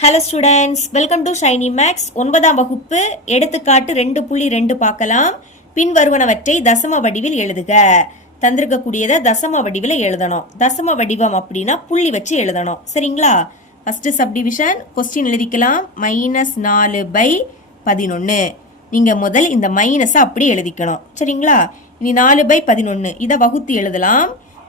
Hello students welcome to Shiny Maths ஒன்பதாம் வகுப்பு எடுத்துக்காட்டு ரெண்டு புள்ளி ரெண்டு பார்க்கலாம். பின்வருவனவற்றை தசம வடிவில் எழுதுக. தந்திருக்கக்கூடியதை தசம வடிவில் எழுதணும். தசம வடிவம் அப்படின்னா புள்ளி வச்சு எழுதணும். சரிங்களா? ஃபஸ்ட்டு சப்டிவிஷன் கொஸ்டின் எழுதிக்கலாம். மைனஸ் நாலு பை பதினொன்று நீங்கள் முதல் இந்த மைனஸை அப்படி எழுதிக்கணும். சரிங்களா? இனி நாலு பை பதினொன்று இதை வகுத்து எழுதலாம்.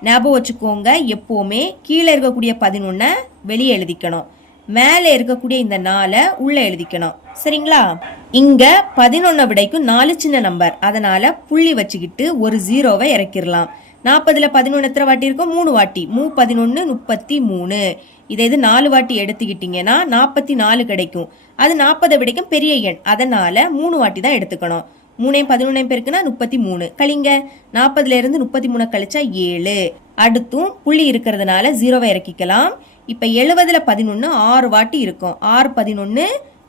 ஞாபகம் வச்சுக்கோங்க எப்போவுமே கீழே இருக்கக்கூடிய பதினொன்றை வெளியே எழுதிக்கணும். மேலே இருக்கக்கூடிய இந்த நாளை உள்ள எழுதிக்கணும். சரிங்களா? இங்க பதினொன்னை விடைக்கும் நாலு சின்ன நம்பர். அதனால புள்ளி வச்சுக்கிட்டு ஒரு ஜீரோவை இறக்கிடலாம். நாற்பதுல பதினொன்று எத்தனை வாட்டி இருக்கும்? மூணு வாட்டி. மூ பதினொன்று முப்பத்தி மூணு. இதை இது நாலு வாட்டி எடுத்துக்கிட்டீங்கன்னா நாற்பத்தி நாலு கிடைக்கும். அது நாற்பதை விடைக்கும் பெரிய எண். அதனால மூணு வாட்டி தான் எடுத்துக்கணும். மூணையும் பதினொன்னையும் பேருக்குன்னா முப்பத்தி மூணு. கழிங்க. நாற்பதுல இருந்து முப்பத்தி மூணு கழிச்சா ஏழு. அடுத்தும் புள்ளி இருக்கிறதுனால ஜீரோவை இறக்கிக்கலாம். இப்போ எழுபதில் பதினொன்று ஆறு வாட்டி இருக்கும். ஆறு பதினொன்று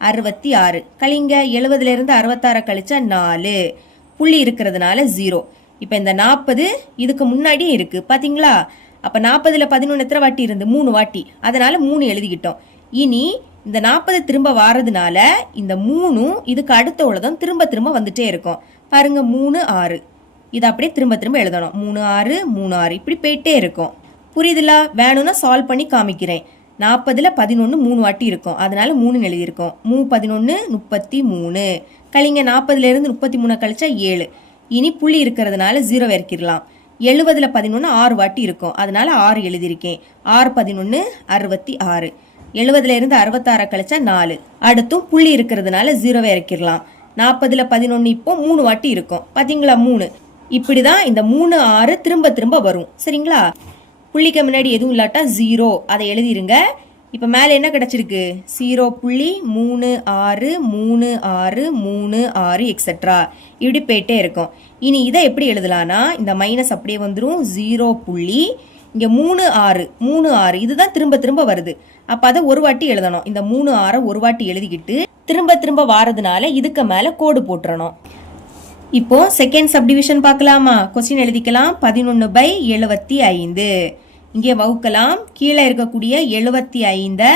அறுபத்தி ஆறு. கழிங்க எழுபதுலேருந்து அறுபத்தாறு கழிச்சா நாலு. புள்ளி இருக்கிறதுனால ஜீரோ. இப்போ இந்த நாற்பது இதுக்கு முன்னாடியும் இருக்குது பார்த்தீங்களா அப்போ நாற்பதில் பதினொன்று எத்தனை வாட்டி இருந்து? மூணு வாட்டி. அதனால் மூணு எழுதிக்கிட்டோம். இனி இந்த நாற்பது திரும்ப வாரதுனால இந்த மூணும் இதுக்கு அடுத்த உள்ளதும் திரும்ப திரும்ப வந்துட்டே இருக்கும். பாருங்க மூணு ஆறு. இதை அப்படியே திரும்ப திரும்ப எழுதணும். மூணு ஆறு மூணு ஆறு. இப்படி போயிட்டே இருக்கும். புரியுதுலா? வேணும்னா சால்வ் பண்ணி காமிக்கிறேன். நாற்பதில் பதினொன்று மூணு வாட்டி இருக்கும். அதனால மூணு எழுதியிருக்கோம். மூ பதினொன்று முப்பத்தி மூணு. கழிங்க நாற்பதுலேருந்து முப்பத்தி மூணு கழிச்சா ஏழு. இனி புள்ளி இருக்கிறதுனால ஜீரோ இறக்கிடலாம். எழுபதில் பதினொன்று ஆறு வாட்டி இருக்கும். அதனால ஆறு எழுதியிருக்கேன். ஆறு பதினொன்று அறுபத்தி ஆறு. எழுபதுலேருந்து அறுபத்தாறு கழிச்சா நாலு. அடுத்தும் புள்ளி இருக்கிறதுனால ஜீரோவை இறக்கிடலாம். நாற்பதில் பதினொன்று இப்போ மூணு வாட்டி இருக்கும். பார்த்தீங்களா? மூணு. இப்படிதான் இந்த மூணு ஆறு திரும்ப திரும்ப வரும். சரிங்களா? புள்ளிக்கு முன்னாடி எதுவும் இல்லாட்டா ஜீரோ அதை எழுதிருங்க. இப்போ மேலே என்ன கிடச்சிருக்கு? ஜீரோ புள்ளி மூணு ஆறு மூணு ஆறு மூணு ஆறு எக்ஸட்ரா இப்படி போயிட்டே இருக்கும். இனி இதை எப்படி எழுதலான்னா இந்த மைனஸ் அப்படியே வந்துடும் ஜீரோ புள்ளி இங்கே மூணு ஆறு மூணு ஆறு. இதுதான் திரும்ப திரும்ப வருது. அப்போ அதை ஒரு வாட்டி எழுதணும். இந்த மூணு ஆறை ஒரு வாட்டி எழுதிக்கிட்டு திரும்ப திரும்ப வாரதுனால இதுக்கு மேலே கோடு போட்டுறணும். இப்போ செகண்ட் சப்டிவிஷன் பார்க்கலாமா? கொஸ்டின் எழுதிக்கலாம். பதினொன்று பை எழுபத்தி ஐந்து. இங்கே வகுக்கலாம். கீழே இருக்கக்கூடிய எழுபத்தி ஐந்தை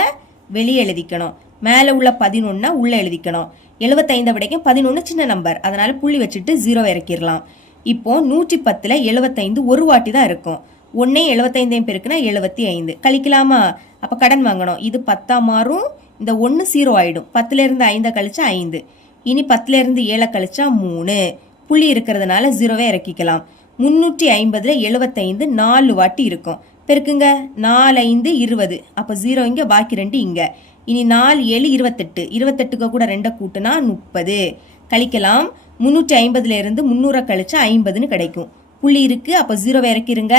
வெளியே எழுதிக்கணும். மேலே உள்ள பதினொன்னா உள்ளே எழுதிக்கணும். எழுபத்தைந்தை விடைக்கும் பதினொன்று சின்ன நம்பர் அதனால் புள்ளி வச்சுட்டு ஜீரோ இறக்கிடலாம். இப்போ நூற்றி பத்தில் எழுபத்தைந்து ஒரு வாட்டி தான் இருக்கும். ஒன்றே எழுபத்தைந்தையும் பெருக்குனா எழுபத்தி ஐந்து. கழிக்கலாமா? அப்போ கடன் வாங்கணும். இது பத்தா மாறும். இந்த ஒன்று ஜீரோ ஆகிடும் பத்துலேருந்து ஐந்தை கழிச்சா ஐந்து. இனி பத்துல இருந்து ஏழை கழிச்சா மூணு. புள்ளி இருக்கிறதுனால ஜீரோவே இறக்கிக்கலாம். முன்னூற்றி ஐம்பதுல எழுபத்தைந்து நாலு வாட்டி இருக்கும். பெருக்குங்க நாலு ஐந்து இருபது. அப்போ ஜீரோ இங்கே பாக்கி ரெண்டு இங்கே. இனி நாலு ஏழு இருபத்தெட்டு. இருபத்தெட்டுக்கு கூட ரெண்டை கூட்டுனா முப்பது. கழிக்கலாம். முந்நூற்றி ஐம்பதுல இருந்து முந்நூறை கழிச்சா ஐம்பதுன்னு கிடைக்கும். புள்ளி இருக்கு அப்போ ஜீரோவை இறக்கிருங்க.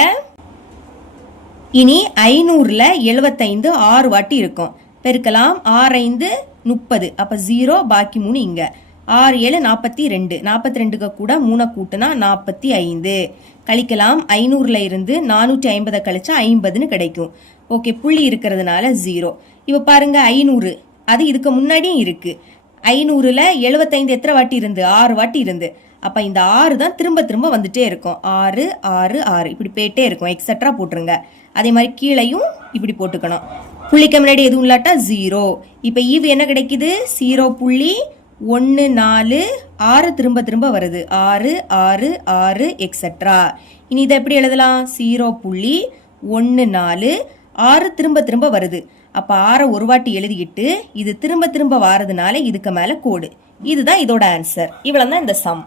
இனி ஐநூறுல எழுபத்தைந்து ஆறு வாட்டி இருக்கும். பெருக்கலாம். ஆறு ஐந்து முப்பது. அப்போ ஜீரோ பாக்கி மூணு இங்கே. ஆறு ஏழு நாற்பத்தி ரெண்டு. நாற்பத்தி ரெண்டுக்கு கூட மூணை கூட்டினா நாற்பத்தி ஐந்து. கழிக்கலாம் ஐநூறுல இருந்து நானூற்றி ஐம்பதை கழிச்சா ஐம்பதுன்னு கிடைக்கும். ஓகே புள்ளி இருக்கிறதுனால ஜீரோ இப்போ பாருங்க ஐநூறு. அது இதுக்கு முன்னாடியும் இருக்கு. ஐநூறுல எழுபத்தைந்து எத்தனை வாட்டி இருந்து? ஆறு வாட்டி இருந்து. அப்போ இந்த ஆறு தான் திரும்ப திரும்ப வந்துட்டே இருக்கும். ஆறு ஆறு ஆறு. இப்படி போயிட்டே இருக்கும். எக்ஸட்ரா போட்டுருங்க. அதே மாதிரி கீழையும் இப்படி போட்டுக்கணும். புள்ளிக்கு முன்னாடி எதுவும் இல்லாட்டா ஜீரோ இப்போ ஈவு என்ன கிடைக்குது? ஜீரோ புள்ளி ஒன்று நாலு ஆறு திரும்ப திரும்ப வருது. ஆறு ஆறு ஆறு எக்ஸட்ரா இனி இதை எப்படி எழுதலாம்? ஜீரோ புள்ளி ஒன்று நாலு ஆறு திரும்ப திரும்ப வருது. அப்போ ஆறை ஒரு வாட்டி எழுதிக்கிட்டு இது திரும்ப திரும்ப வாரதுனால இதுக்கு மேலே கோடு. இதுதான் இதோட ஆன்சர் இவ்வளோ தான் இந்த சம்